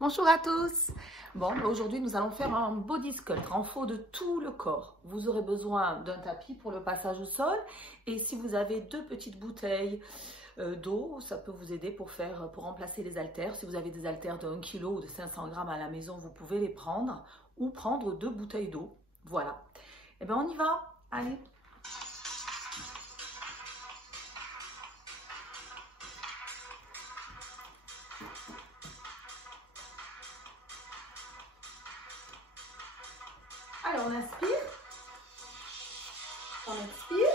Bonjour à tous. Bon, aujourd'hui nous allons faire un body sculpt en faux de tout le corps. Vous aurez besoin d'un tapis pour le passage au sol et si vous avez deux petites bouteilles d'eau, ça peut vous aider pour remplacer les haltères. Si vous avez des haltères de 1 kg ou de 500 grammes à la maison, vous pouvez les prendre ou prendre deux bouteilles d'eau. Voilà. Et bien on y va. Allez. Allez, on inspire, on expire.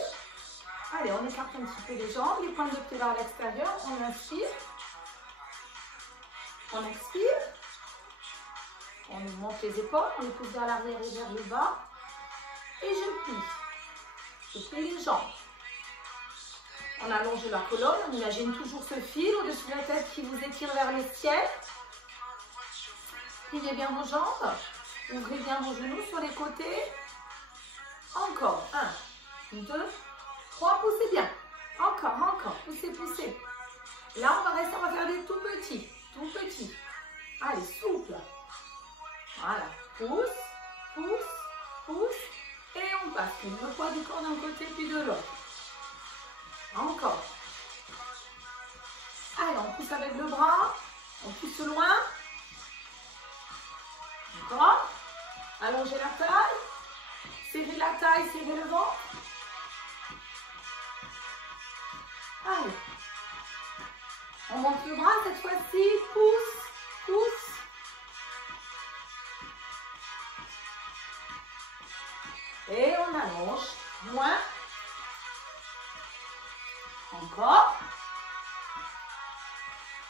Allez, on écarte un petit peu les jambes, les pointes de pied vers l'extérieur. On inspire, on expire. On monte les épaules, on les pousse vers l'arrière et vers le bas. Et je plie. Je plie les jambes. On allonge la colonne, on imagine toujours ce fil au-dessus de la tête qui vous étire vers le ciel. Pliez bien vos jambes. Ouvrez bien vos genoux sur les côtés. Encore. 1, 2, 3. Poussez bien. Encore, encore. Poussez, poussez. Là, on va faire des tout petits. Tout petits. Allez, souple. Voilà. Pousse, pousse, pousse. Et on passe. Le poids du corps d'un côté puis de l'autre. Encore. Allez, on pousse avec le bras. On pousse loin. Encore. Allongez la taille. Serrez la taille, serrez le ventre. Allez. On monte le bras cette fois-ci. Pousse, pousse. Et on allonge. Moins. Encore.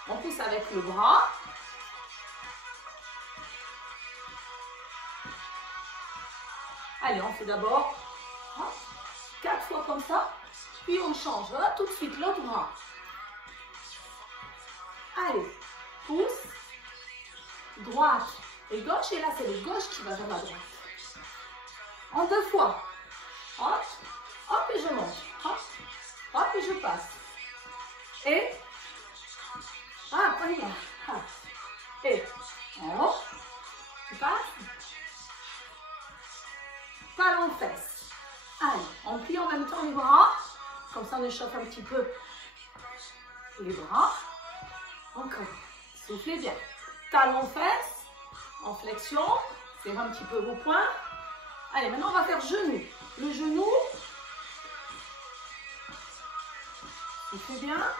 On pousse avec le bras. Allez, on fait d'abord 4 fois comme ça, puis on change. Voilà, tout de suite, l'autre bras. Allez, pousse, droite et gauche. Et là, c'est le gauche qui va vers la droite. En 2 fois. Hop, hop, et je monte. Hop, hop, et je passe. Et, on y va. Et, en haut, tu passes. Talon fesse. Allez, on plie en même temps les bras. Comme ça, on échauffe un petit peu les bras. Encore. Soufflez bien. Talon fesse. En flexion. Serrez un petit peu vos poings. Allez, maintenant, on va faire genou. Le genou. Soufflez bien.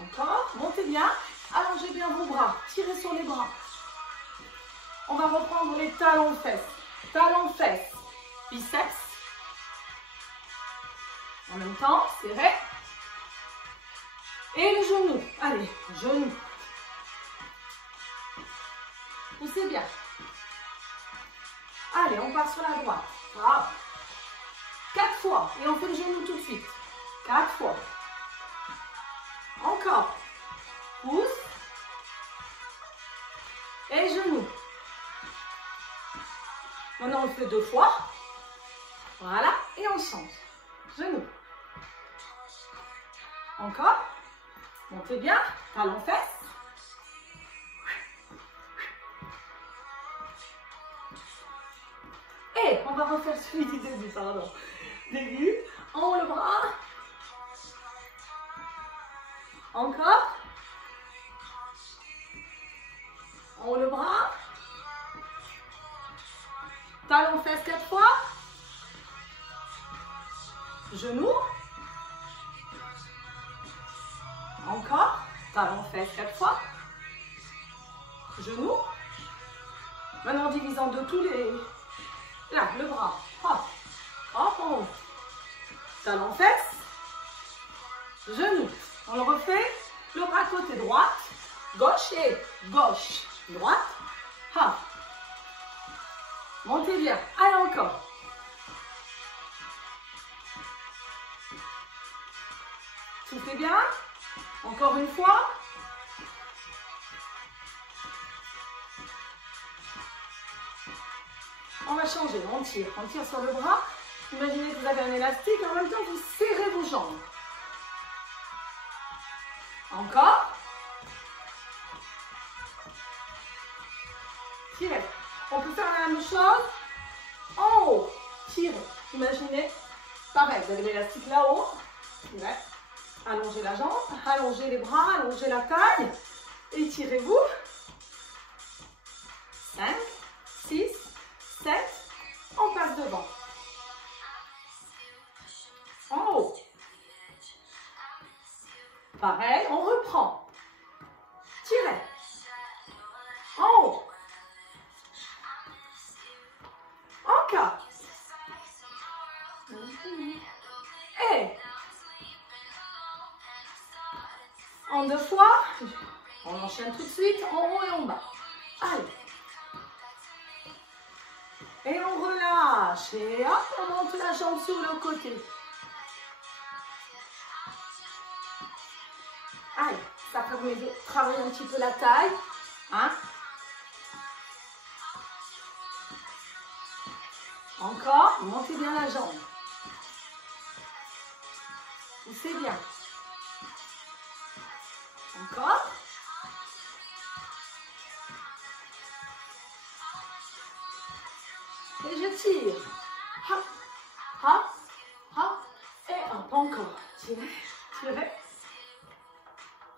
Encore. Montez bien. Allongez bien vos bras. Tirez sur les bras. On va reprendre les talons fesses. Talons fesses, biceps. En même temps, serré. Et le genou. Allez, genou. Poussez bien. Allez, on part sur la droite. Bravo. 4 fois. Et on fait le genou tout de suite. 4 fois. Encore. Pousse. Et genou. Maintenant, on le fait 2 fois. Voilà. Et on change. Genou. Encore. Montez bien. Talon fesses. Et on va refaire celui du début, pardon. Début. En haut le bras. Encore. En haut le bras. Talon fesses 4 fois. Genou. Encore. Talon fesses 4 fois. Genou. Maintenant, on divise en deux tous les... Là, le bras. Hop. Hop, en haut. Talon fesses. Genou. On le refait. Le bras côté droite. Gauche et gauche. Droite. Hop. Montez bien. Allez, encore. Soufflez bien. Encore une fois. On va changer. On tire. On tire sur le bras. Imaginez que vous avez un élastique et en même temps, vous serrez vos jambes. Encore. tirez. On peut faire la même chose en haut. Tirez. Imaginez, pareil, vous avez l'élastique là-haut. Tirez. Allongez la jambe, allongez les bras, allongez la taille. Étirez-vous. 5, 6, 7. On passe devant. En haut. Pareil, on reprend. Tirez. En haut. En 4. Et en 2 fois. On enchaîne tout de suite en haut et en bas. Allez. Et on relâche. Et hop, on monte la jambe sur le côté. Allez, ça permet de travailler un petit peu la taille. Hein? Encore, montez bien la jambe. Poussez bien. Encore. Et je tire. Hop, hop, hop. Et hop, encore. Tirez, tirez.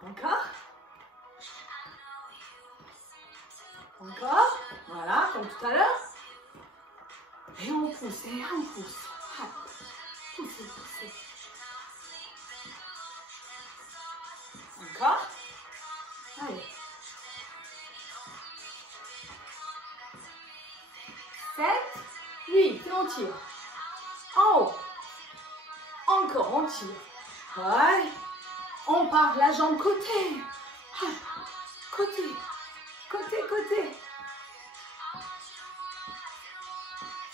Encore. Encore. Voilà, comme tout à l'heure. Et on pousse, et on pousse. Hop. Poussez, poussez. Encore. Allez. 7, 8. Et on tire. En haut. Encore, on tire. Ouais. On part la jambe côté. Côté. Côté, côté.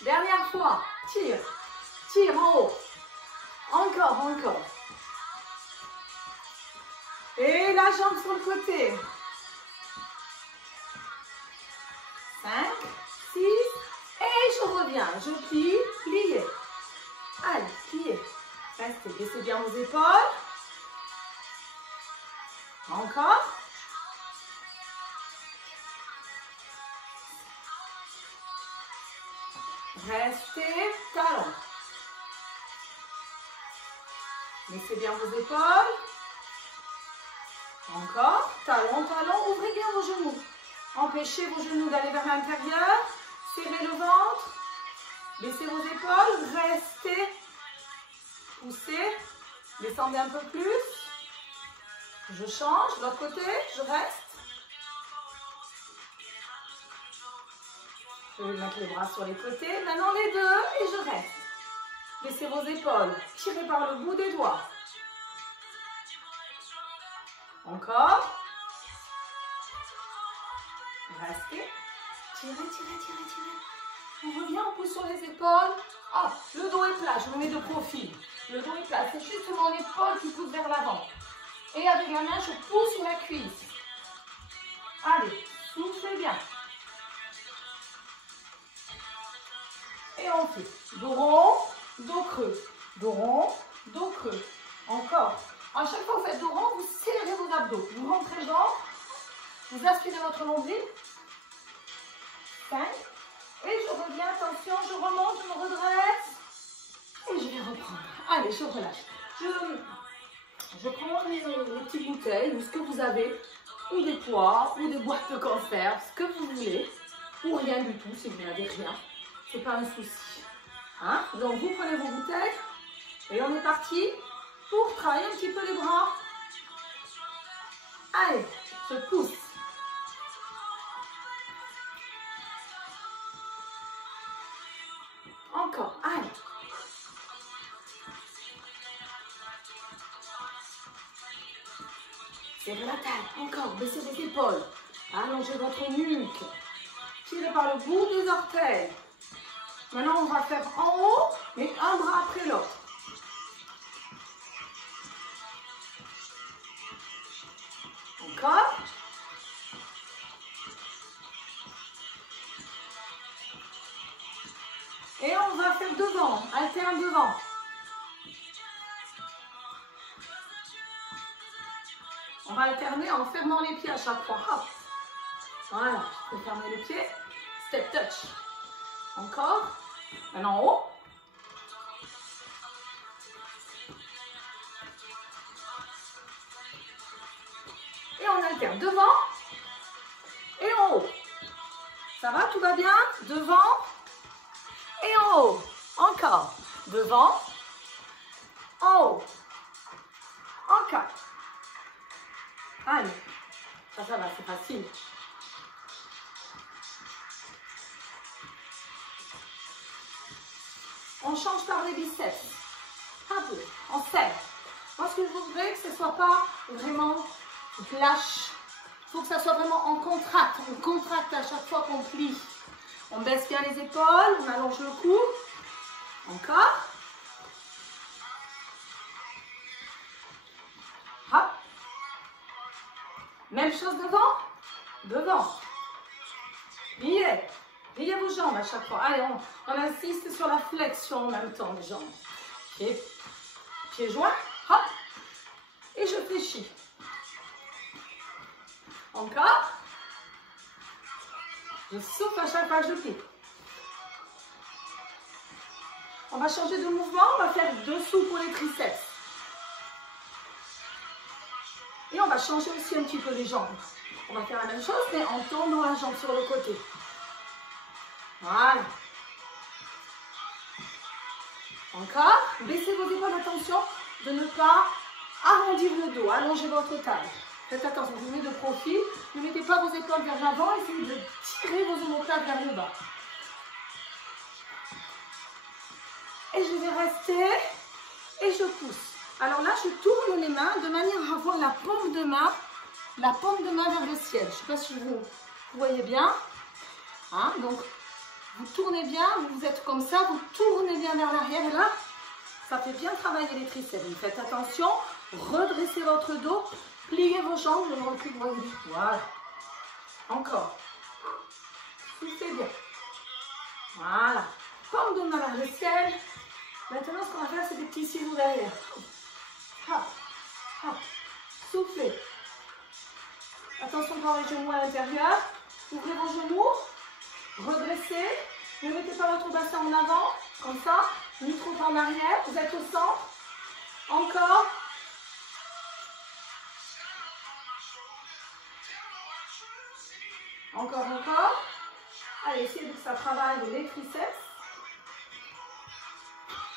Dernière fois. Tire. Tire en haut. Encore, encore. Et la jambe sur le côté. 5, 6. Et je reviens. Je plie, pliez. Allez, pliez. Restez. Baissez bien vos épaules. Encore. Restez, talons. Laissez bien vos épaules. Encore. Talons, talons. Ouvrez bien vos genoux. Empêchez vos genoux d'aller vers l'intérieur. Serrez le ventre. Baissez vos épaules. Restez. Poussez. Descendez un peu plus. Je change. De l'autre côté. Je reste. Je vais mettre les bras sur les côtés. Maintenant les deux. Et je reste. Baissez vos épaules. Tirez par le bout des doigts. Encore. Restez. Tirez, tirez, tirez, tirez. On revient, on pousse sur les épaules. Hop, le dos est plat, je me mets de profil. Le dos est plat, c'est juste mon épaule qui pousse vers l'avant. Et avec la main, je pousse sur la cuisse. Allez, soufflez bien. Et on fait dos rond, dos creux. Dos rond, dos creux. Encore. À chaque fois que vous faites dos rond, vous serrez vos abdos. Vous rentrez dedans. Vous aspirez votre nombril. 5. Et je reviens, attention, je remonte, je me redresse. Et je vais reprendre. Allez, je relâche. Je prends les petites bouteilles, ou ce que vous avez, ou des pois, ou des boîtes de conserve, ce que vous voulez. Ou rien du tout, si vous n'avez rien. Ce n'est pas un souci. Hein? Donc, vous prenez vos bouteilles. Et on est parti pour travailler un petit peu les bras. Allez, je pousse. Encore, allez. Serrez la taille, encore, baissez vos épaules. Allongez votre nuque. Tirez par le bout des orteils. Maintenant, on va faire en haut et un bras après l'autre. Encore. Et on va faire devant, alterne devant. On va alterner en fermant les pieds à chaque fois. Hop. Voilà, je peux fermer les pieds. Step touch. Encore. Maintenant en haut. Et on alterne devant et en haut. Ça va, tout va bien? Devant et en haut. Encore. Devant, en haut. Encore. Allez. Ça va, c'est facile. On change par les biceps. Un peu. On serre. Moi, ce que je voudrais, que ce ne soit pas vraiment lâche. Il faut que ça soit vraiment en contracte. On contracte à chaque fois qu'on plie. On baisse bien les épaules. On allonge le cou. Encore. Hop. Même chose devant. Devant. Pliez. Pliez vos jambes à chaque fois. Allez, on insiste sur la flexion en même temps des jambes. Pieds joints. Hop. Et je fléchis. Encore. Je souffle à chaque fois que je plie. On va changer de mouvement. On va faire dessous pour les triceps. Et on va changer aussi un petit peu les jambes. On va faire la même chose, mais en tendant la jambe sur le côté. Voilà. Encore. Baissez vos épaules, attention de ne pas arrondir le dos. Allongez votre taille. Faites attention, vous mettez de profil. Ne mettez pas vos épaules vers l'avant. Essayez de tirer vos omoplates vers le bas. Et je vais rester. Et je pousse. Alors là, je tourne les mains de manière à avoir la paume de main vers le ciel. Je ne sais pas si vous voyez bien. Hein, donc, vous tournez bien, vous êtes comme ça, vous tournez bien vers l'arrière. Et là, ça fait bien travailler les triceps. Donc, faites attention, redressez votre dos, pliez vos jambes, le recul, voyez. Voilà. Encore. Soufflez bien. Voilà. Paume de main vers le ciel. Maintenant, ce qu'on va faire, c'est des petits ciseaux derrière. Hop, hop. Soufflez. Attention par les genoux à l'intérieur. Ouvrez vos genoux. Redressez. Ne mettez pas votre bassin en avant. Comme ça. Ni trop en arrière. Vous êtes au centre. Encore. Encore, encore. Allez, essayez que ça travaille les triceps.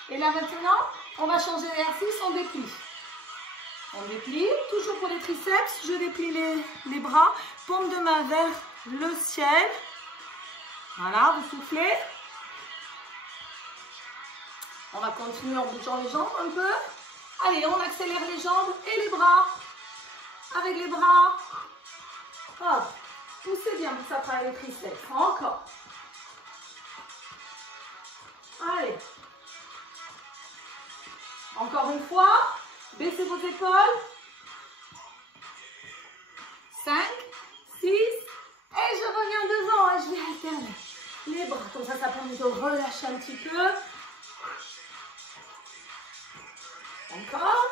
Et là maintenant, on va changer l'exercice, on déplie. On déplie, toujours pour les triceps, je déplie les bras, paume de main vers le ciel. Voilà, vous soufflez. On va continuer en bougeant les jambes un peu. Allez, on accélère les jambes et les bras. Avec les bras. Hop, poussez bien pour ça travaille les triceps. Encore. Allez. Encore une fois, baissez vos épaules. 5, 6, et je reviens devant et je vais alterner les bras. Comme ça permet de relâcher un petit peu. Encore.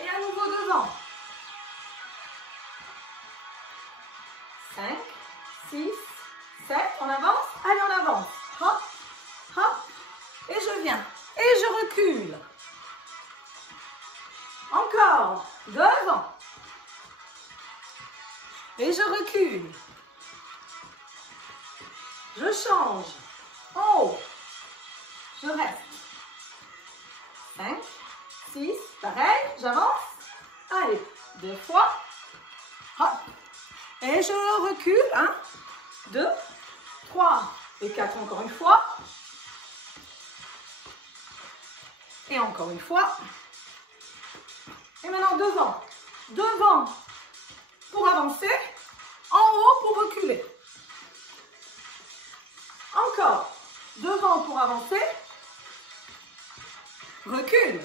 Et à nouveau devant. 5, 6, 7, on avance, allez on avance, hop, hop, et je viens, et je recule, encore, devant, et je recule, je change, en haut, je reste, 5, 6, pareil, j'avance, allez, 2 fois, hop, et je recule, 1, 2, 3 et 4 encore une fois. Et encore une fois. Et maintenant devant. Devant pour avancer. En haut pour reculer. Encore. Devant pour avancer. Recule.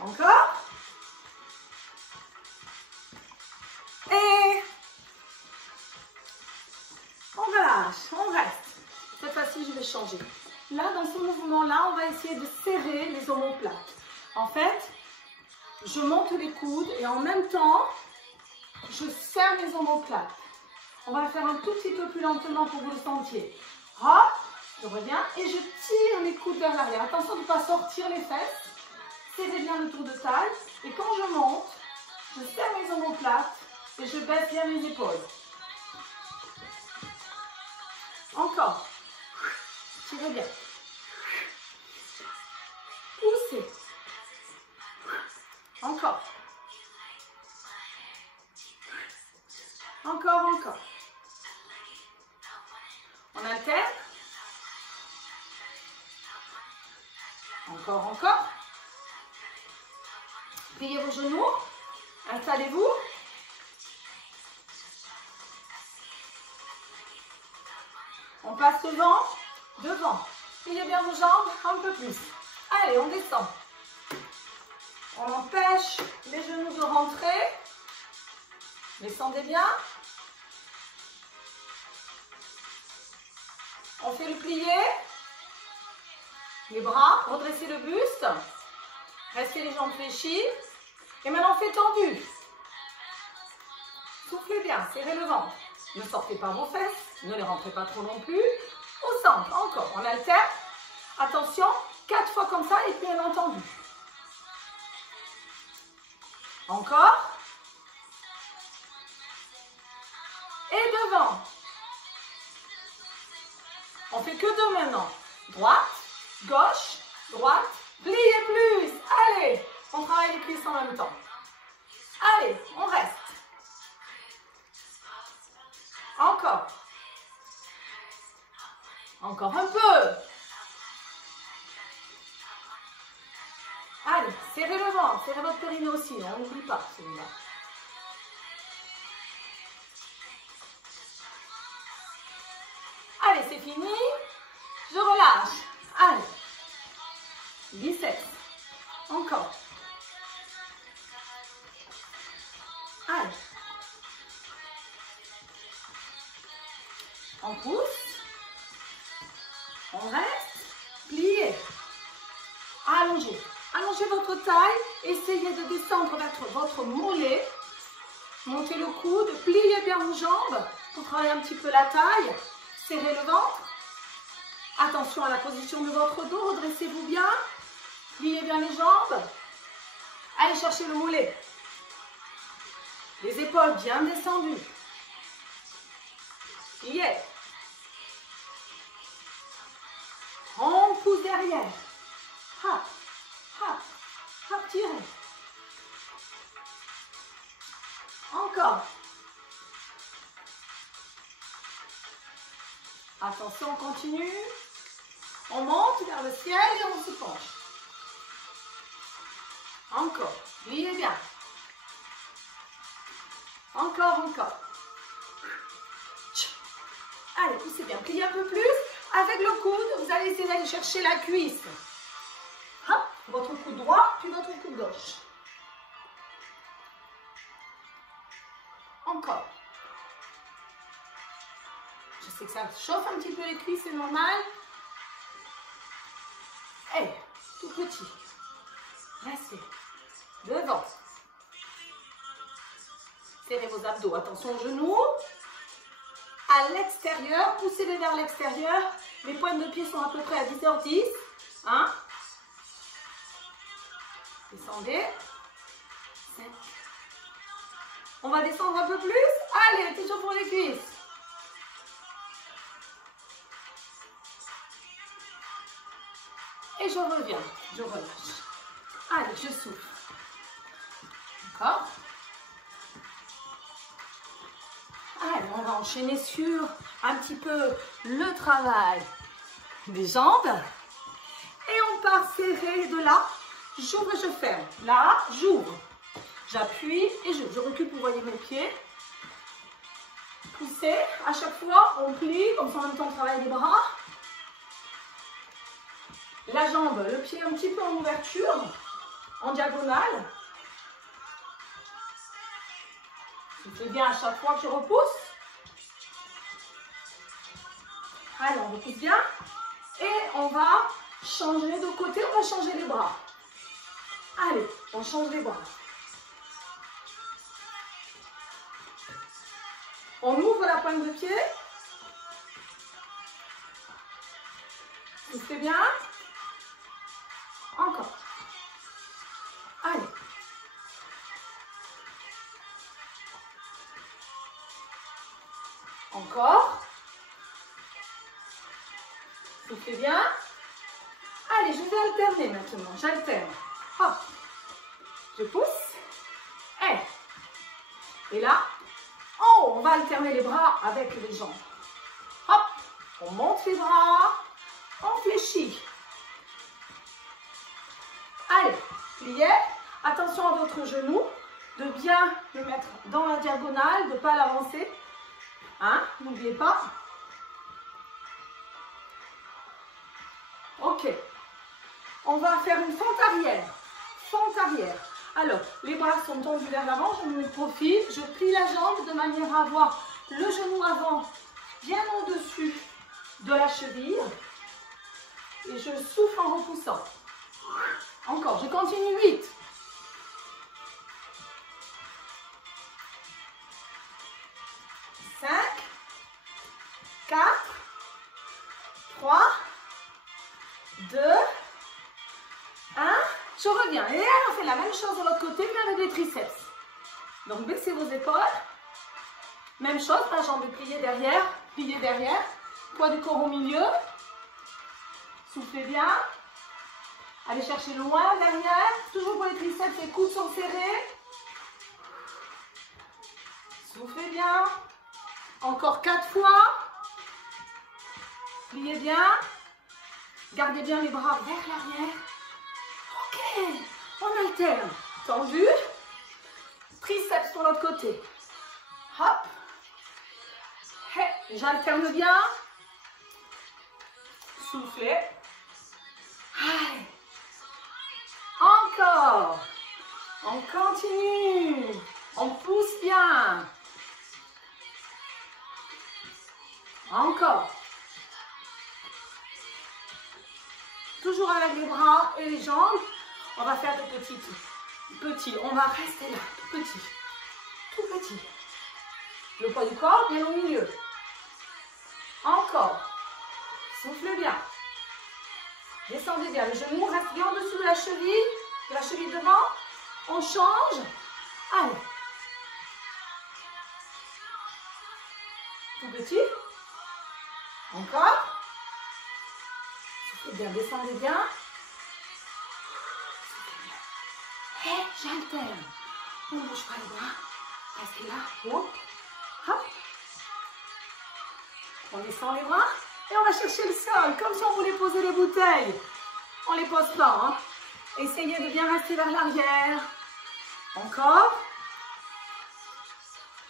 Encore. Et on relâche, on reste. Cette fois-ci, je vais changer. Là, dans ce mouvement-là, on va essayer de serrer les omoplates. En fait, je monte les coudes et en même temps, je serre mes omoplates. On va le faire un tout petit peu plus lentement pour que vous le sentiez. Hop, je reviens et je tire les coudes vers l'arrière. Attention de ne pas sortir les fesses. Serrez bien le tour de taille. Et quand je monte, je serre mes omoplates et je baisse bien mes épaules. Encore. Tirez bien. Poussez. Encore. Encore, encore. On alterne. Encore, encore. Pliez vos genoux. Installez-vous. On passe devant, devant. Pliez bien vos jambes, un peu plus. Allez, on descend. On empêche les genoux de rentrer. Descendez bien. On fait le plié. Les bras, redressez le buste. Restez les jambes fléchies. Et maintenant, on fait tendu. Soufflez bien, serrez le ventre. Ne sortez pas vos fesses. Ne les rentrez pas trop non plus. Au centre, encore. On alterne. Attention, 4 fois comme ça et puis un entendu. Encore. Et devant. On fait que deux maintenant. Droite, gauche, droite. Pliez plus. Allez, on travaille les cuisses en même temps. Allez, on reste. Encore. Encore un peu. Allez, serrez le ventre, serrez votre périnée aussi, on n'oublie pas celui-là. Allez, c'est fini. Je relâche. Allez. Biceps. Encore. Allez. On pousse. On reste. Pliez. Allongez. Allongez votre taille. Essayez de descendre vers votre mollet. Montez le coude. Pliez bien vos jambes pour travailler un petit peu la taille. Serrez le ventre. Attention à la position de votre dos. Redressez-vous bien. Pliez bien les jambes. Allez chercher le mollet. Les épaules bien descendues. Pliez. On pousse derrière. Hop, hop, hop, tirez. Encore. Attention, on continue. On monte vers le ciel et on se penche. Encore. Pliez bien. Encore, encore. Allez, poussez bien. Pliez un peu plus. Avec le coude, vous allez essayer d'aller chercher la cuisse. Hop, votre coude droit, puis votre coude gauche. Encore. Je sais que ça chauffe un petit peu les cuisses, c'est normal. Allez, tout petit. Restez. Devant. Serrez vos abdos. Attention aux genoux. À l'extérieur. Poussez-les vers l'extérieur. Les pointes de pied sont à peu près à 10h10. Hein? Descendez. 7. On va descendre un peu plus. Allez, toujours pour les cuisses. Et je reviens. Je relâche. Allez, je souffle. Encore. Allez, on va enchaîner sur un petit peu le travail des jambes. Et on part serrer de là. J'ouvre et je ferme. Là, j'ouvre. J'appuie et je recule pour voyer mes pieds. Poussez. À chaque fois, on plie. Comme ça, en même temps, on travaille les bras. La jambe, le pied un petit peu en ouverture. En diagonale. Je fais bien à chaque fois que je repousse. Allez, on repousse bien. Et on va changer de côté, on va changer les bras. Allez, on change les bras. On ouvre la pointe de pied. Soufflez bien. Encore. Allez. Encore. Soufflez bien. Allez, je vais alterner maintenant. J'alterne. Hop. Je pousse. Et là, en haut, on va alterner les bras avec les jambes. Hop. On monte les bras. On fléchit. Allez, pliez. Attention à votre genou, de bien le mettre dans la diagonale, de ne pas l'avancer. Hein? N'oubliez pas. Ok. On va faire une fente arrière. Fente arrière. Alors, les bras sont tendus vers l'avant, je me profile, je plie la jambe de manière à avoir le genou avant bien au-dessus de la cheville. Et je souffle en repoussant. Encore, je continue. 8. 5. 4. 3. 2. 1. Je reviens. Et là, on fait la même chose de l'autre côté, mais avec les triceps. Donc, baissez vos épaules. Même chose, la jambe pliée derrière. Pliée derrière. Poids du corps au milieu. Soufflez bien. Allez chercher loin derrière. Toujours pour les triceps, les coudes sont serrés. Soufflez bien. Encore 4 fois. Pliez bien. Gardez bien les bras vers l'arrière. Ok. On alterne. Tendu. Triceps pour l'autre côté. Hop. Hey. J'alterne bien. Soufflez. Allez. Encore. On continue. On pousse bien. Encore. Toujours avec les bras et les jambes. On va faire des petits. On va rester là. Tout petit. Tout petit. Le poids du corps bien au milieu. Encore. Soufflez bien. Descendez bien. Le genou reste bien au-dessus de la cheville devant. On change. Allez. Tout petit. Encore. Soufflez bien. Descendez bien. Et j'alterne. On ne bouge pas les bras. Restez là. Hop. Hop. On descend les bras. Et on va chercher le sol, comme si on voulait poser les bouteilles. On ne les pose pas. Hein. Essayez de bien rester vers l'arrière. Encore.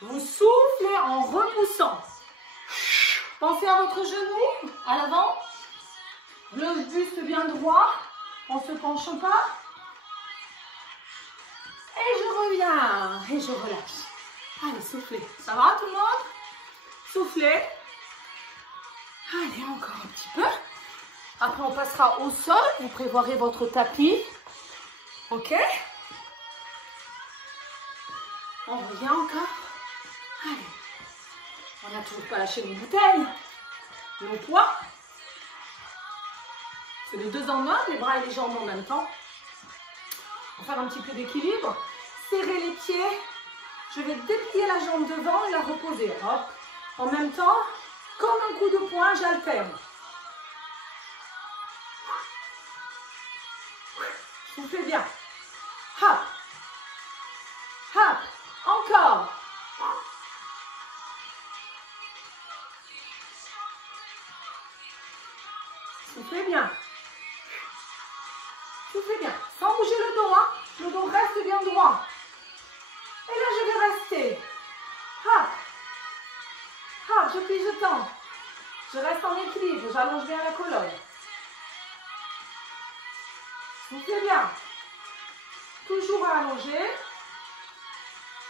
Vous soufflez en repoussant. Pensez à votre genou, à l'avant. Le buste bien droit. On ne se penche pas. Et je reviens. Et je relâche. Allez, soufflez. Ça va tout le monde? Soufflez. Allez, encore un petit peu. Après, on passera au sol. Vous prévoirez votre tapis. Ok? On revient encore. Allez. On n'a toujours pas lâché les bouteilles. Le poids. C'est les deux en un, les bras et les jambes en même temps. On va faire un petit peu d'équilibre. Serrez les pieds. Je vais déplier la jambe devant et la reposer. Hop. En même temps, comme un coup de poing, j'alterne. Soufflez bien. Hop. Hop. Encore. Soufflez bien. Soufflez bien. Sans bouger le dos. Hein. Le dos reste bien droit. Et là, je vais rester. Hop. Hop. Je plie, je tends. Je reste en équilibre. J'allonge bien la colonne. Soufflez bien. Toujours à allonger.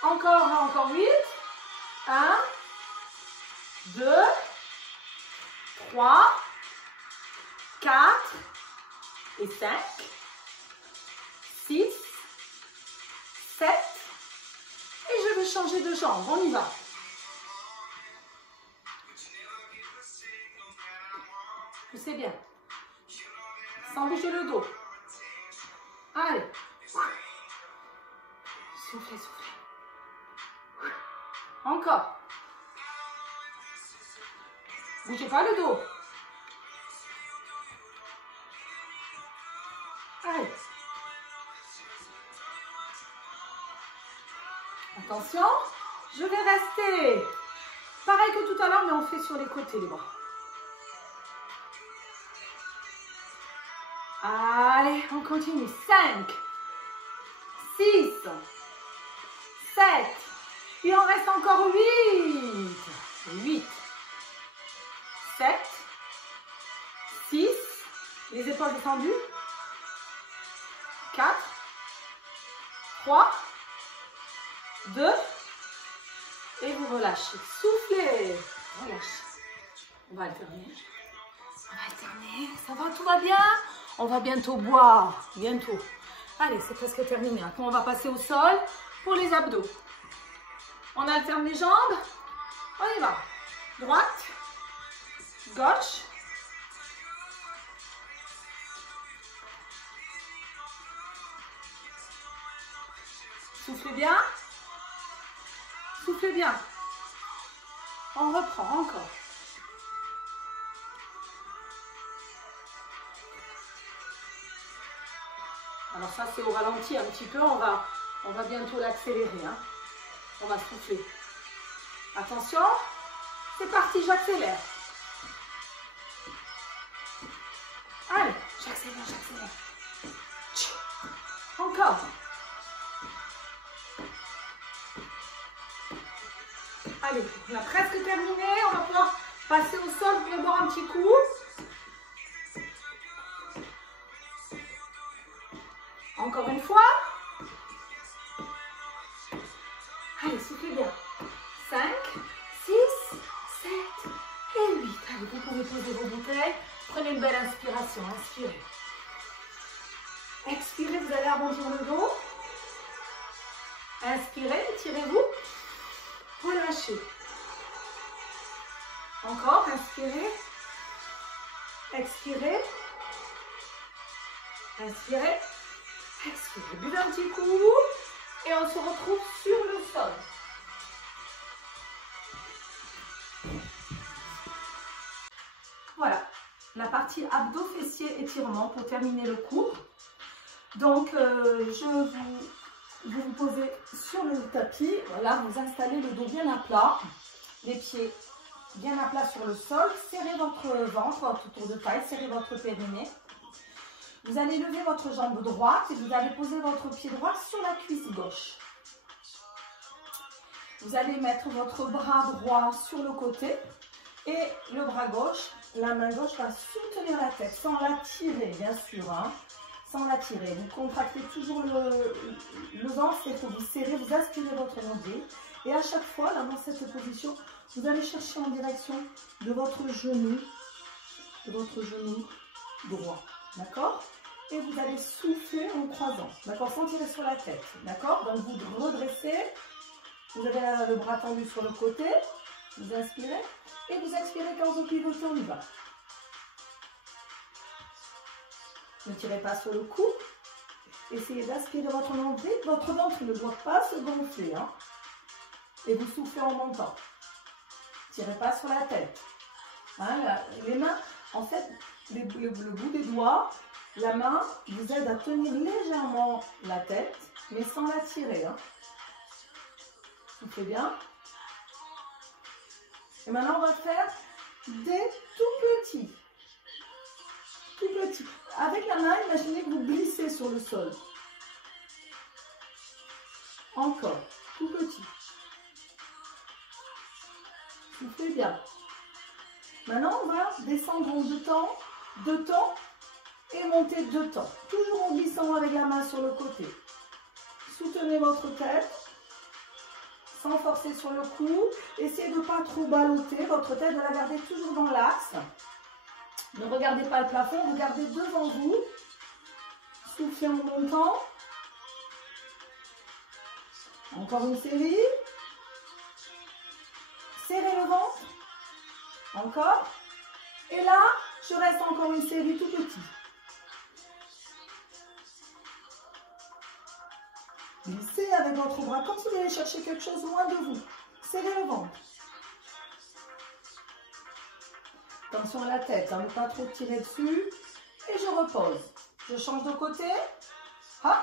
Encore 8. 1, 2, 3, 4 et 5, 6, 7. Et je vais changer de jambe. On y va. Poussez bien. Sans bouger le dos. Allez. Soufflez, soufflez. Encore. Bougez pas le dos. Allez. Attention, je vais rester. Pareil que tout à l'heure, mais on fait sur les côtés les bras. Allez, on continue. 5, 6, 7. Il en reste encore 8. 8, 7, 6. Les épaules détendues. 4, 3, 2. Et vous relâchez. Soufflez. Relâchez. On va alterner. On va alterner. Ça va, tout va bien? On va bientôt boire. Bientôt. Allez, c'est presque terminé. Après, on va passer au sol pour les abdos. On alterne les jambes. On y va. Droite. Gauche. Soufflez bien. Soufflez bien. On reprend encore. Alors ça c'est au ralenti un petit peu, on va bientôt l'accélérer. Hein. On va souffler. Attention, c'est parti, j'accélère. Allez, j'accélère, j'accélère. Encore. Allez, on a presque terminé. On va pouvoir passer au sol. Vous pouvez boire un petit coup. Encore une fois. Allez, soufflez bien. 5, 6, 7 et 8. Allez, vous pouvez poser vos bouteilles. Prenez une belle inspiration. Inspirez. Expirez, vous allez arrondir le dos. Inspirez, étirez-vous. Relâchez. Encore, inspirez. Expirez. Inspirez. Expirez. Buvez un petit coup. Et on se retrouve sur le sol. Voilà. La partie abdos, fessiers, étirement pour terminer le cours. Donc, vous vous posez sur le tapis, voilà, vous installez le dos bien à plat, les pieds bien à plat sur le sol, serrez votre ventre, votre tour de taille, serrez votre périnée. Vous allez lever votre jambe droite et vous allez poser votre pied droit sur la cuisse gauche. Vous allez mettre votre bras droit sur le côté et le bras gauche, la main gauche va soutenir la tête sans la tirer, bien sûr, hein. Sans la tirer. Vous contractez toujours le ventre, c'est que vous serrez, vous aspirez votre nombril. Et à chaque fois, là, dans cette position, vous allez chercher en direction de votre genou droit. D'accord? Et vous allez souffler en croisant. D'accord? Sans tirer sur la tête. D'accord? Donc vous redressez. Vous avez le bras tendu sur le côté. Vous inspirez. Et vous expirez quand vous pivotez, on y va. Ne tirez pas sur le cou. Essayez d'aspirer votre nombril. Votre ventre ne doit pas se gonfler. Hein. Et vous soufflez en montant. Ne tirez pas sur la tête. Hein, les mains, en fait, le bout des doigts, la main vous aide à tenir légèrement la tête, mais sans la tirer. Hein. Soufflez bien. Et maintenant, on va faire des tout petits. Tout petit. Avec la main, imaginez que vous glissez sur le sol. Encore. Tout petit. Soufflez bien. Maintenant, on va descendre en deux temps et monter 2 temps. Toujours en glissant avec la main sur le côté. Soutenez votre tête. Sans forcer sur le cou. Essayez de ne pas trop balloter. Votre tête, de la garder toujours dans l'axe. Ne regardez pas le plafond, regardez devant vous. Soufflez en montant. Encore une série. Serrez le ventre. Encore. Et là, Je reste encore une série tout petit. Glissez avec votre bras comme si vous allez chercher quelque chose loin de vous. Serrez le ventre. Attention à la tête, ne pas trop tirer dessus. Et je repose. Je change de côté. Hop.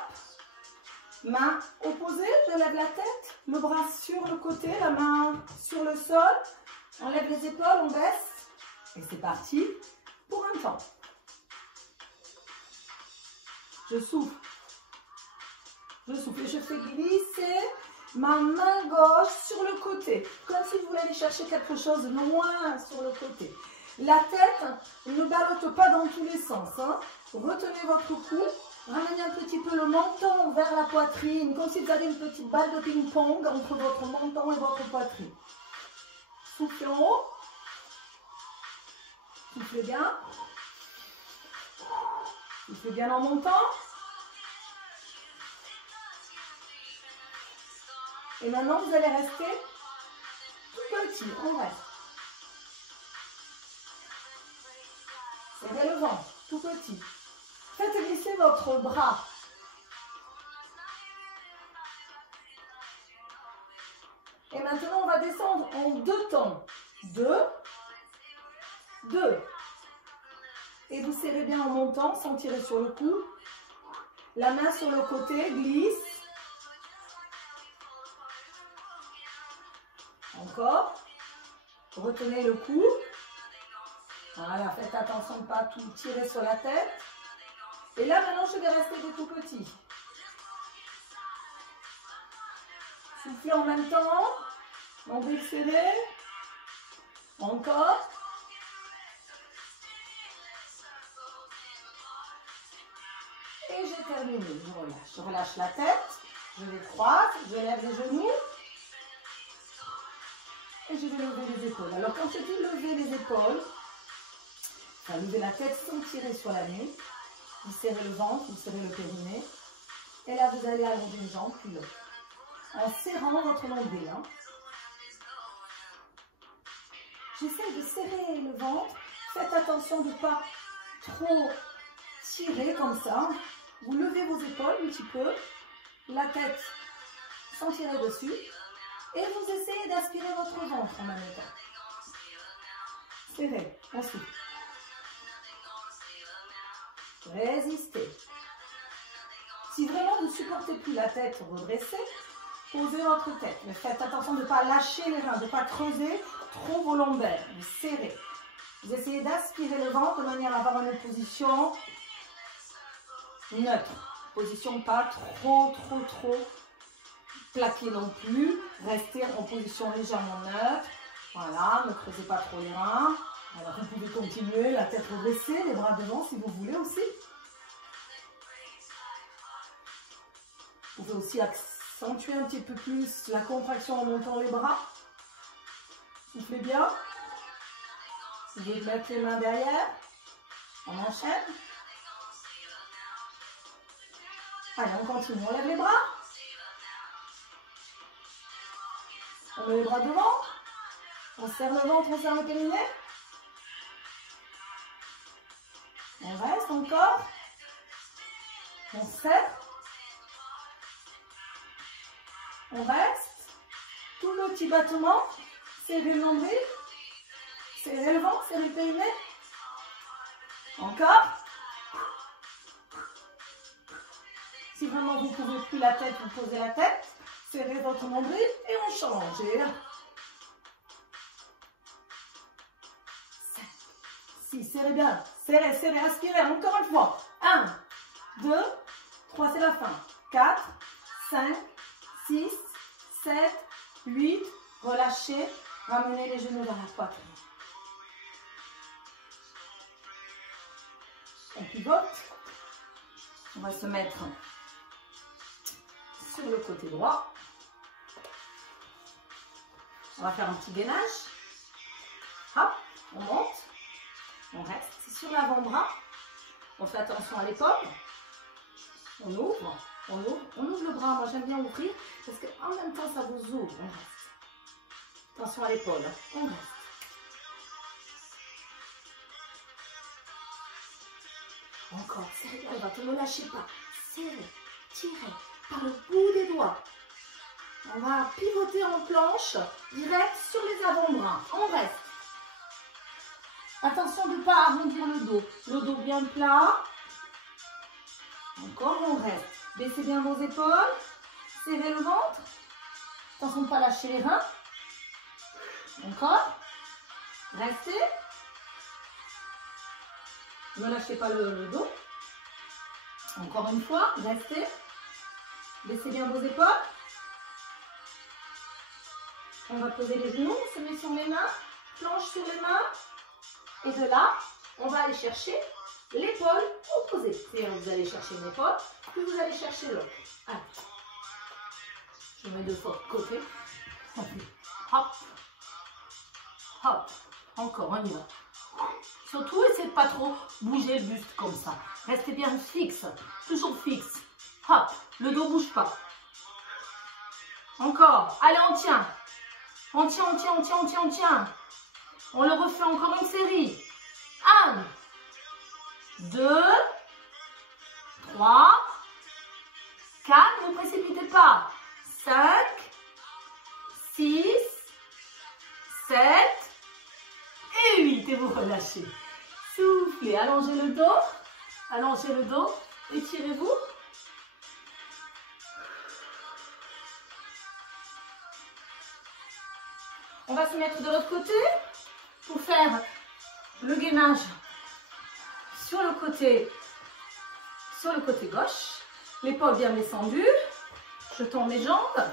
Main opposée, je lève la tête. Le bras sur le côté, la main sur le sol. On lève les épaules, on baisse. Et c'est parti pour un temps. Je souffle. Je souffle et je fais glisser ma main gauche sur le côté. Comme si vous voulez aller chercher quelque chose loin sur le côté. La tête ne ballotte pas dans tous les sens. Hein. Retenez votre cou. Ramenez un petit peu le menton vers la poitrine. Comme si vous avez une petite balle de ping-pong entre votre menton et votre poitrine. Soufflez en haut. Soufflez bien. Soufflez bien en montant. Et maintenant, vous allez rester tout petit. On reste. Serrez le ventre, tout petit. Faites glisser votre bras. Et maintenant, on va descendre en 2 temps. 2, 2. Et vous serrez bien en montant, sans tirer sur le cou. La main sur le côté, glisse. Encore. Retenez le cou. Voilà, faites attention de ne pas tout tirer sur la tête. Et là, maintenant, je vais rester des tout petits. Soufflez en même temps. Nombril serré. Encore. Et j'ai terminé. Je relâche. Je relâche la tête. Je les croise. Je lève les genoux. Et je vais lever les épaules. Alors, quand je dis lever les épaules, levez la tête sans tirer sur la nuque. Vous serrez le ventre, vous serrez le périnée. Et là, vous allez allonger une jambe, puis l'autre. En serrant votre nombril. Hein. J'essaie de serrer le ventre. Faites attention de ne pas trop tirer comme ça. Vous levez vos épaules un petit peu. La tête sans tirer dessus. Et vous essayez d'aspirer votre ventre en même temps. Serrez, ensuite. Résistez. Si vraiment vous ne supportez plus la tête, redressez, posez votre tête. Mais faites attention de ne pas lâcher les reins, de ne pas creuser trop vos lombaires. Vous serrez. Vous essayez d'aspirer le ventre de manière à avoir une position neutre. Position pas trop plaquée non plus. Restez en position légèrement neutre. Voilà, ne creusez pas trop les reins. Alors, vous pouvez continuer, la tête redressée, les bras devant si vous voulez aussi. Vous pouvez aussi accentuer un petit peu plus la contraction en montant les bras. Soufflez bien. Vous pouvez mettre les mains derrière. On enchaîne. Allez, on continue. On lève les bras. On met les bras devant. On serre le ventre, on serre le périnée. On reste encore. On serre. On reste. Tout le petit battement. Serrez le nombril. Serrez le ventre, serrez le périnée. Encore. Si vraiment vous ne pouvez plus la tête, vous posez la tête. Serrez votre nombril et on change. 6, serrez bien. Serrez, serrez, aspirez. Encore une fois. 1, 2, 3, c'est la fin. 4, 5, 6, 7, 8. Relâchez. Ramenez les genoux vers la poitrine. On pivote. On va se mettre sur le côté droit. On va faire un petit gainage. Hop, on monte. On reste sur l'avant-bras. On fait attention à l'épaule. On ouvre, on ouvre. On ouvre le bras. Moi, j'aime bien ouvrir parce qu'en même temps, ça vous ouvre. On reste. Attention à l'épaule. On reste. Encore, serrez bien le ventre, ne lâchez pas. Serrez, tirez par le bout des doigts. On va pivoter en planche, direct sur les avant-bras. On reste. Attention de ne pas arrondir le dos. Le dos bien plat. Encore, on reste. Baissez bien vos épaules. Serrez le ventre. Attention de ne pas lâcher les reins. Encore. Restez. Ne lâchez pas le dos. Encore une fois, restez. Baissez bien vos épaules. On va poser les genoux, on se met sur les mains, planche sur les mains. Et de là, on va aller chercher l'épaule opposée. C'est-à-dire que vous allez chercher une épaule, puis vous allez chercher l'autre. Allez. Je mets deux fois de côté. Hop. Hop. Encore, on y va. Surtout, essayez de ne pas trop bouger le buste comme ça. Restez bien fixe, toujours fixe. Hop, le dos ne bouge pas. Encore. Allez, on tient. On tient, on tient, on tient, on tient, on tient. On le refait encore une série. 1, 2, 3, 4, ne vous précipitez pas. 5, 6, 7 et 8. Et vous relâchez. Soufflez, allongez le dos, étirez-vous. On va se mettre de l'autre côté pour faire le gainage sur le côté gauche. L'épaule bien descendue. Je tends mes jambes.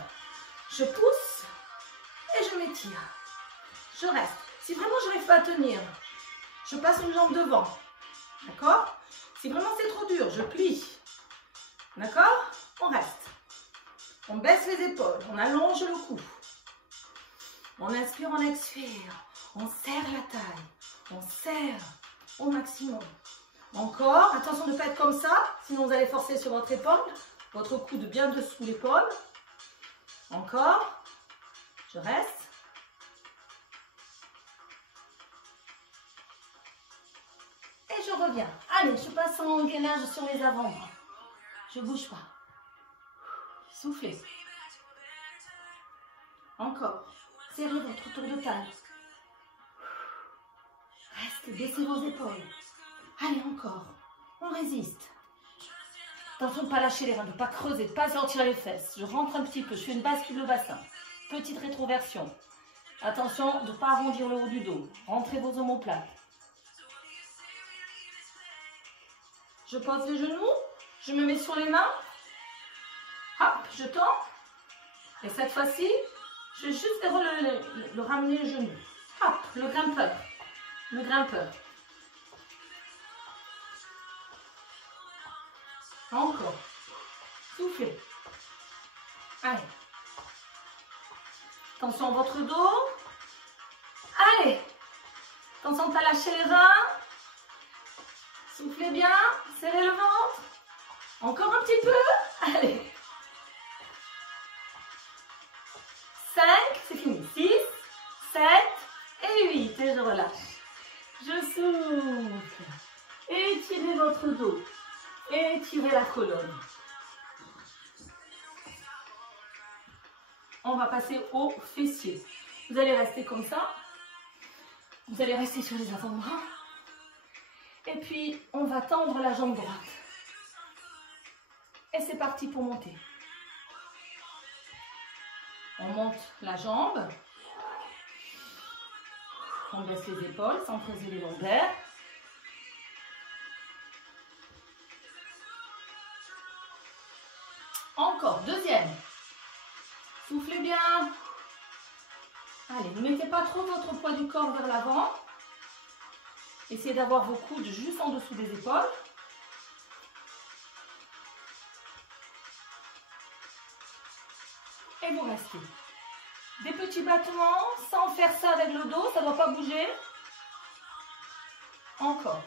Je pousse et je m'étire. Je reste. Si vraiment je n'arrive pas à tenir, je passe une jambe devant. D'accord? Si vraiment c'est trop dur, je plie. D'accord? On reste. On baisse les épaules. On allonge le cou. On inspire, on expire. On serre la taille. On serre au maximum. Encore. Attention de ne pas être comme ça. Sinon, vous allez forcer sur votre épaule. Votre coude bien dessous l'épaule. Encore. Je reste. Et je reviens. Allez, je passe en gainage sur les avant-bras. Je ne bouge pas. Soufflez. Encore. Serrez votre tour de taille. Restez, baissez vos épaules. Allez, encore. On résiste. Attention de ne pas lâcher les reins, de ne pas creuser, de ne pas sortir les fesses. Je rentre un petit peu, je fais une bascule de bassin. Petite rétroversion. Attention de ne pas arrondir le haut du dos. Rentrez vos omoplates. Je pose les genoux. Je me mets sur les mains. Hop, je tends. Et cette fois-ci, je vais juste le ramener le genou. Hop, le grimpeur. Le grimpeur. Encore. Soufflez. Allez. Attention à votre dos. Allez. Attention de ne pas lâcher les reins. Soufflez bien. Serrez le ventre. Encore un petit peu. Allez. 5, c'est fini. 6, 7 et 8. Et je relâche. Je souffle. Étirez votre dos. Étirez la colonne. On va passer au fessier. Vous allez rester comme ça. Vous allez rester sur les avant-bras. Et puis, on va tendre la jambe droite. Et c'est parti pour monter. On monte la jambe. On baisse les épaules sans creuser les lombaires. Encore, deuxième. Soufflez bien. Allez, ne mettez pas trop votre poids du corps vers l'avant. Essayez d'avoir vos coudes juste en dessous des épaules. Et vous restez. Des petits battements, sans faire ça avec le dos, ça ne doit pas bouger. Encore.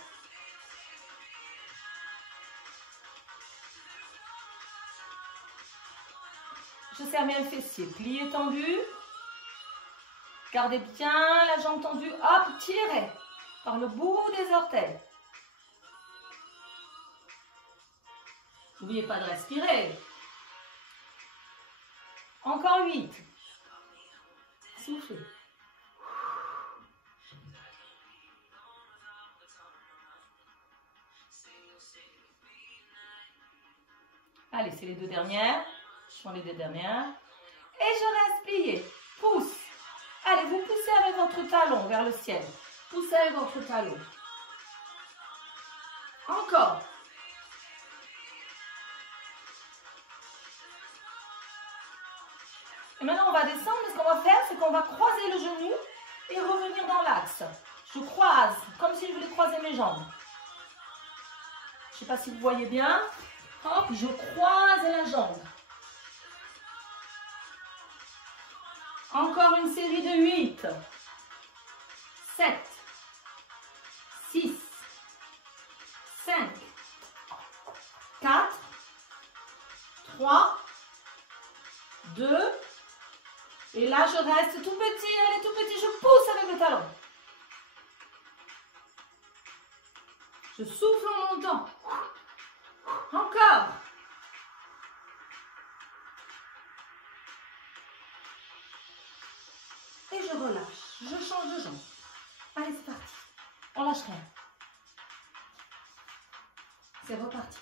Je serre bien le fessier. Plié tendu. Gardez bien la jambe tendue. Hop, tirez par le bout des orteils. N'oubliez pas de respirer. Encore 8. Soufflez. Allez, c'est les deux dernières. Ce sont les deux dernières. Et je reste plié. Pousse. Allez, vous poussez avec votre talon vers le ciel. Poussez avec votre talon. Encore. Et maintenant, on va descendre. Mais ce qu'on va faire, c'est qu'on va croiser le genou et revenir dans l'axe. Je croise, comme si je voulais croiser mes jambes. Je ne sais pas si vous voyez bien. Hop, je croise la jambe. Encore une série de 8. 7. 6. 5. 4. 3. 2. Et là, je reste tout petit. Allez, tout petit. Je pousse avec le talon. Je souffle en montant. Encore. Et je relâche. Je change de jambe. Allez, c'est parti. On lâche rien. C'est reparti.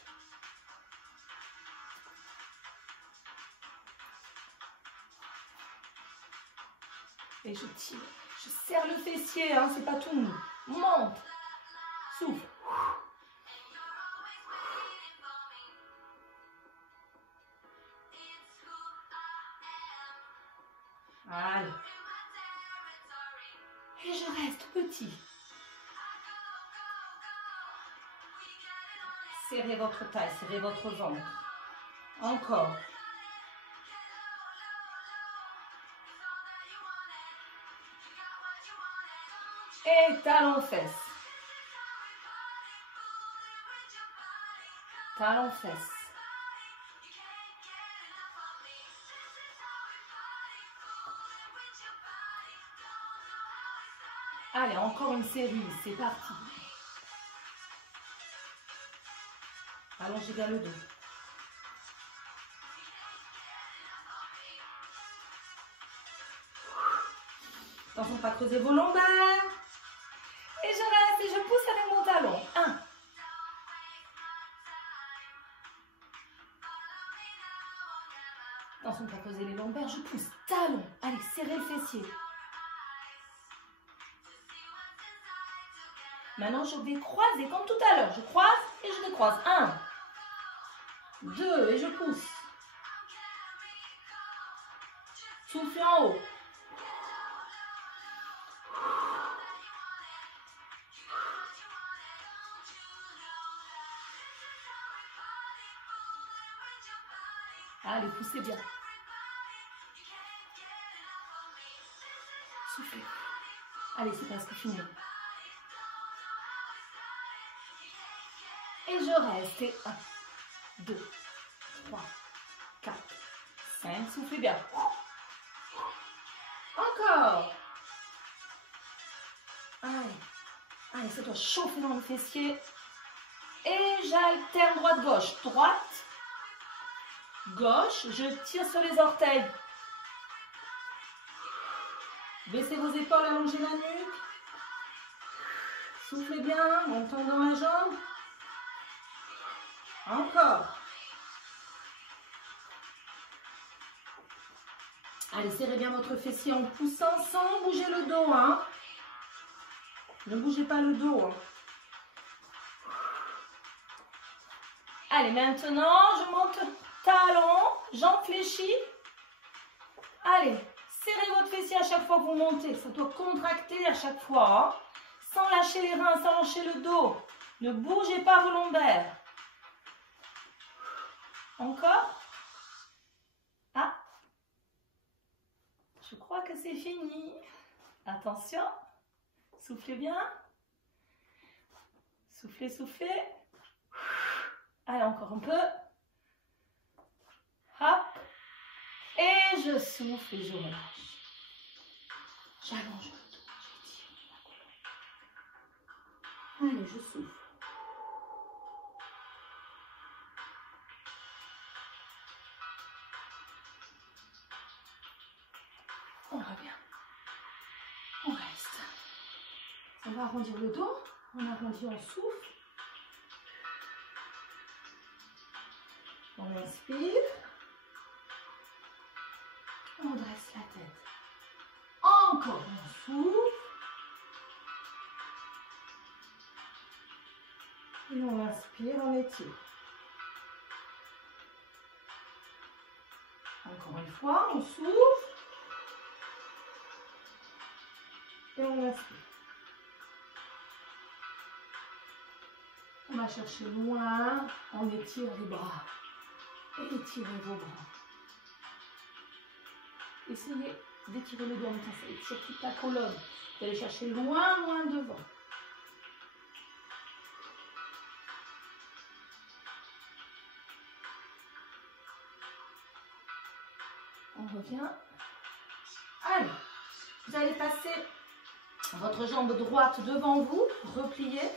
Et je tire. Je serre le fessier, hein, c'est pas tout mou. Monte. Souffle. Allez. Et je reste petit. Serrez votre taille, serrez votre ventre. Encore. Et talon fesse. Talon fesse. Allez, encore une série, c'est parti. Allongez bien le dos. Attention, pas creuser vos lombaires. Et je reste et je pousse avec mon talon. 1. Attention, pas creuser les lombaires, je pousse. Talon. Allez, serrez le fessier. Maintenant, je vais croiser comme tout à l'heure. Je croise et je décroise. 1, 2 et je pousse. Soufflez en haut. Allez, poussez bien. Soufflez. Allez, c'est presque fini. Et je reste. Et 1, 2, 3, 4, 5. Soufflez bien. Encore. Allez. Allez, ça doit chauffer dans le fessier. Et j'alterne droite-gauche. Droite. Gauche. Je tire sur les orteils. Baissez vos épaules, allongez la nuque. Soufflez bien, montant dans la jambe. Encore. Allez, serrez bien votre fessier en poussant sans bouger le dos. Hein. Ne bougez pas le dos. Hein. Allez, maintenant, je monte talon, jambes fléchies. Allez, serrez votre fessier à chaque fois que vous montez. Ça doit contracter à chaque fois. Hein. Sans lâcher les reins, sans lâcher le dos. Ne bougez pas vos lombaires. Encore. Ah. Je crois que c'est fini. Attention. Soufflez bien. Soufflez, soufflez. Allez, encore un peu. Hop. Et je souffle et je relâche. J'allonge le dos, j'étire la colonne. Allez, je souffle. va arrondir le dos. On arrondit, on souffle. On inspire. On dresse la tête. Encore, on souffle. Et on inspire, on étire. Encore une fois, on souffle. Et on inspire. On va chercher loin. On étire les bras. Et étirez vos bras. Essayez d'étirer le doigt en même temps. Ça étire toute la colonne. Vous allez chercher loin, loin devant. On revient. Allez, vous allez passer votre jambe droite devant vous, repliée,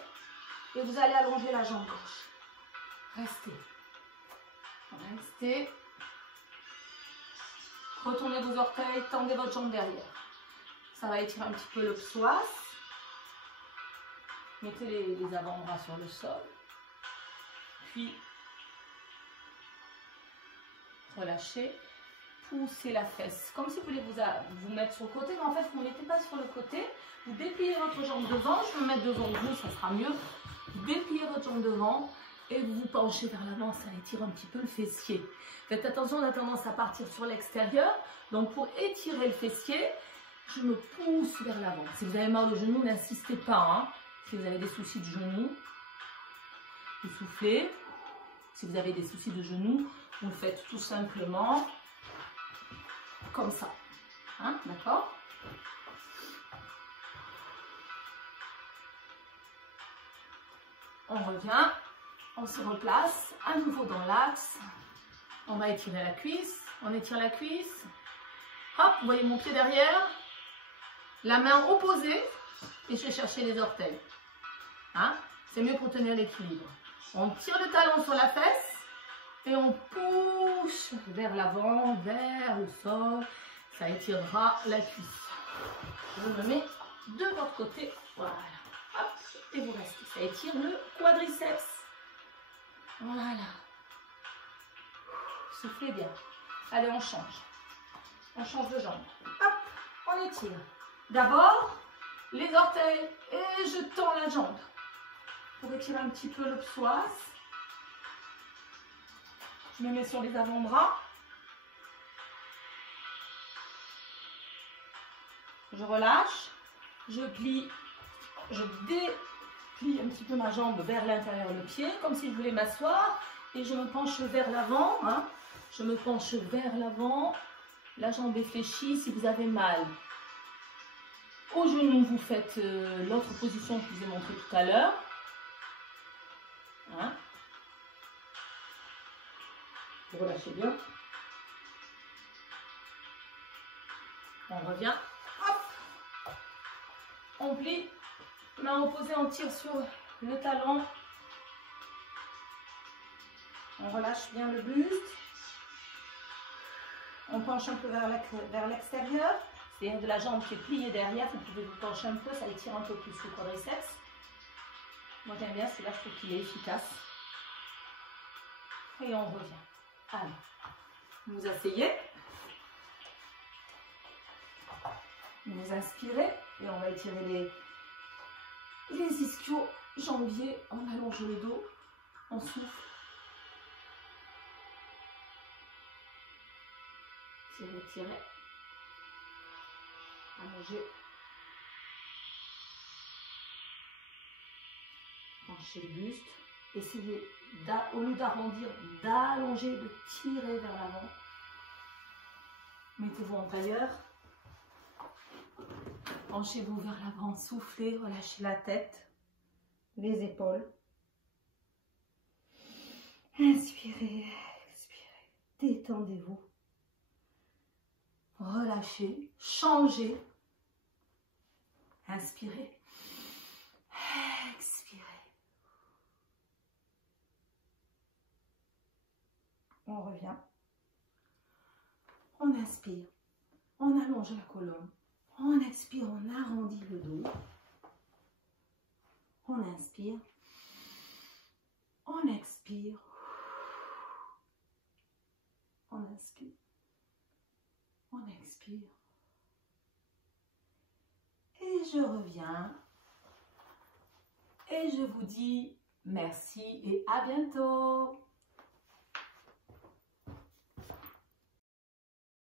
et vous allez allonger la jambe gauche. Restez. Restez. Retournez vos orteils, tendez votre jambe derrière. Ça va étirer un petit peu le psoas. Mettez les avant-bras sur le sol. Puis, relâchez. Poussez la fesse, comme si vous voulez vous mettre sur le côté, mais en fait, vous ne mettez pas sur le côté. Vous dépliez votre jambe devant. Je vais me mettre devant vous, ça sera mieux. Vous dépliez votre jambe devant et vous vous penchez vers l'avant. Ça étire un petit peu le fessier. Faites attention, on a tendance à partir sur l'extérieur. Donc, pour étirer le fessier, je me pousse vers l'avant. Si vous avez mal au genou, n'insistez pas. Hein. Si vous avez des soucis de genou, vous soufflez. Si vous avez des soucis de genou, vous le faites tout simplement comme ça. Hein, d'accord? On revient, on se replace à nouveau dans l'axe. On va étirer la cuisse. On étire la cuisse. Hop, vous voyez mon pied derrière. La main opposée. Et je vais chercher les orteils. Hein? C'est mieux pour tenir l'équilibre. On tire le talon sur la fesse. Et on pousse vers l'avant, vers le sol. Ça étirera la cuisse. Je me mets de votre côté. Voilà. Hop, et vous restez. Ça étire le quadriceps. Voilà. Soufflez bien. Allez, on change. On change de jambe. Hop, on étire. D'abord, les orteils. Et je tends la jambe. Pour étirer un petit peu le psoas. Je me mets sur les avant-bras. Je relâche. Je plie. Je déplie un petit peu ma jambe vers l'intérieur du pied, comme si je voulais m'asseoir. Et je me penche vers l'avant. Hein. Je me penche vers l'avant. La jambe est fléchie si vous avez mal. Au genou, vous faites l'autre position que je vous ai montrée tout à l'heure. Hein. Vous relâchez bien. On revient. Hop. On plie. Main opposée, on tire sur le talon. On relâche bien le buste. On penche un peu vers l'extérieur. C'est-à-dire de la jambe qui est pliée derrière. Vous pouvez vous pencher un peu, ça étire un peu plus le quadriceps. Moi j'aime bien, celui-là, je trouve qu'il est efficace. Et on revient. Allez, vous asseyez. Vous inspirez et on va étirer les ischio-jambiers. On allonge le dos. On souffle. Tirez, tirez. Allongez. Penchez le buste. Essayez, au lieu d'arrondir, d'allonger, de tirer vers l'avant. Mettez-vous en tailleur. Penchez-vous vers l'avant, soufflez, relâchez la tête, les épaules. Inspirez, expirez, détendez-vous. Relâchez, changez. Inspirez, expirez. On revient. On inspire, on allonge la colonne. On expire, on arrondit le dos. inspire. On expire. On inspire. On expire. Et je reviens. Et je vous dis merci et à bientôt.